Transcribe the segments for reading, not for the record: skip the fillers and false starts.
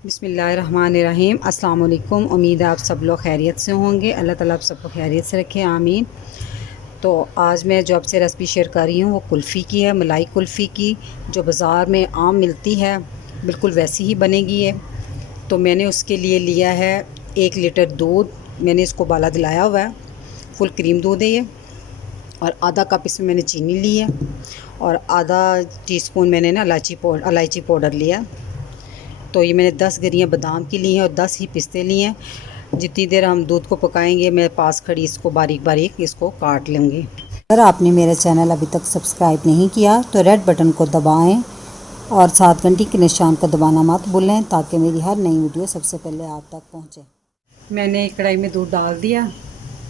बिस्मिल्लाहिर्रहमानिर्रहीम। अस्सलाम वालेकुम। उम्मीद है आप सब लोग खैरियत से होंगे। अल्लाह ताला आप सबको खैरियत से रखे, आमीन। तो आज मैं जो आपसे रेसिपी शेयर कर रही हूँ वो कुल्फ़ी की है, मलाई कुल्फ़ी की, जो बाज़ार में आम मिलती है बिल्कुल वैसी ही बनेगी है। तो मैंने उसके लिए लिया है 1 लीटर दूध। मैंने इसको उबाला दिलाया हुआ है, फुल क्रीम दूध है ये। और आधा कप इसमें मैंने चीनी ली है और आधा टीस्पून मैंने ना इलायची पाउडर लिया। तो ये मैंने 10 गिरियाँ बादाम की ली हैं और 10 ही पिस्ते लिए हैं। जितनी देर हम दूध को पकाएंगे मैं पास खड़ी इसको बारीक बारीक इसको काट लूँगी। अगर आपने मेरा चैनल अभी तक सब्सक्राइब नहीं किया तो रेड बटन को दबाएं और साथ घंटी के निशान को दबाना मत भूलें ताकि मेरी हर नई वीडियो सबसे पहले आप तक पहुंचे। मैंने एक कढ़ाई में दूध डाल दिया,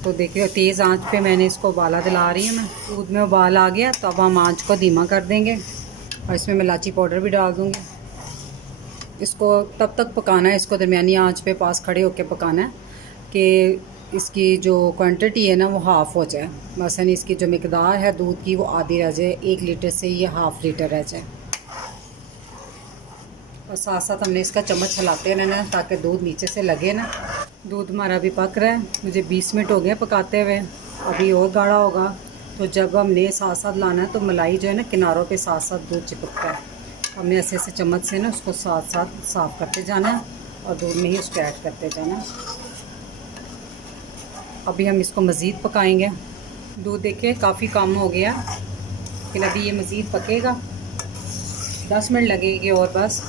तो देखिए तेज़ आंच पे मैंने इसको उबाला दिला रही हूँ मैं। दूध में उबाल आ गया तो अब हम आंच को धीमा कर देंगे और इसमें मैं इलायची पाउडर भी डाल दूँगी। इसको तब तक पकाना है, इसको दरमियानी आंच पे पास खड़े होकर पकाना है कि इसकी जो क्वांटिटी है ना वो हाफ़ हो जाए। मसलन इसकी जो मिकदार है दूध की वो आधी रह जाए, 1 लीटर से ये हाफ़ लीटर रह जाए। और साथ साथ हमने इसका चम्मच हिलाते रहना ताकि दूध नीचे से लगे ना। दूध हमारा अभी पक रहा है, मुझे 20 मिनट हो गए पकाते हुए, अभी और गाढ़ा होगा। तो जब हमने साथ साथ लाना है तो मलाई जो है ना किनारों पे साथ साथ दूध चिपकता है। हमने ऐसे ऐसे चम्मच से ना उसको साथ साथ साफ़ करते जाना है और दूध में ही उसको ऐड करते जाना है। अभी हम इसको मज़ीद पकाएंगे। दूध देखिए काफ़ी कम हो गया, लेकिन अभी ये मज़ीद पकेगा, 10 मिनट लगेगी और बस।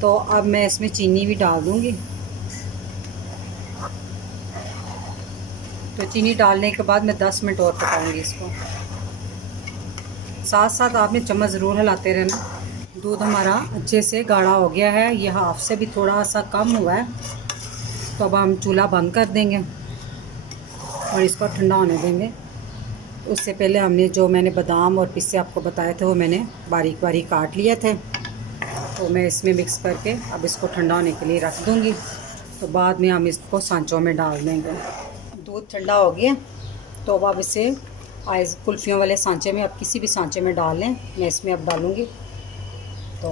तो अब मैं इसमें चीनी भी डाल दूँगी। तो चीनी डालने के बाद मैं 10 मिनट और पकाऊंगी इसको। साथ साथ आपने चम्मच ज़रूर हिलाते रहना। दूध हमारा अच्छे से गाढ़ा हो गया है, ये हाफ से भी थोड़ा सा कम हुआ है। तो अब हम चूल्हा बंद कर देंगे और इसको ठंडा होने देंगे। उससे पहले हमने जो मैंने बादाम और पिस्ते आपको बताए थे वो मैंने बारीक बारीक काट लिए थे, तो मैं इसमें मिक्स करके अब इसको ठंडा होने के लिए रख दूँगी। तो बाद में हम इसको सांचों में डाल देंगे। दूध ठंडा हो गया तो अब इसे आइस कुल्फ़ियों वाले सांचे में, आप किसी भी सांचे में डाल लें। मैं इसमें अब डालूँगी। तो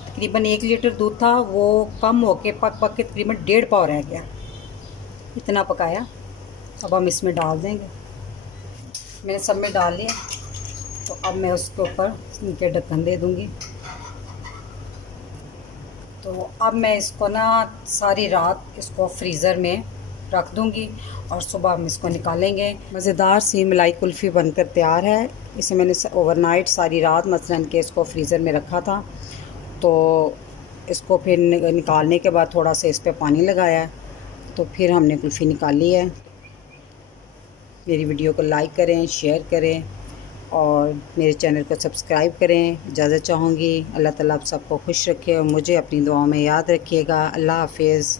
तकरीबन 1 लीटर दूध था, वो कम होके पक पक के तकरीबन 1.5 पाव रह गया, इतना पकाया। अब हम इसमें डाल देंगे। मैंने सब में डाल लिया, तो अब मैं उसके ऊपर नीचे ढक्कन दे दूँगी। तो अब मैं इसको ना सारी रात इसको फ्रीज़र में रख दूँगी और सुबह हम इसको निकालेंगे। मज़ेदार सी मलाई कुल्फ़ी बनकर तैयार है। इसे मैंने ओवरनाइट सारी रात मसलन के इसको फ्रीज़र में रखा था, तो इसको फिर निकालने के बाद थोड़ा सा इस पर पानी लगाया, तो फिर हमने कुल्फ़ी निकाली है। मेरी वीडियो को लाइक करें, शेयर करें और मेरे चैनल को सब्सक्राइब करें। इजाज़त चाहूँगी। अल्लाह ताला आप सबको खुश रखे और मुझे अपनी दुआओं में याद रखिएगा। अल्लाह हाफ़िज़।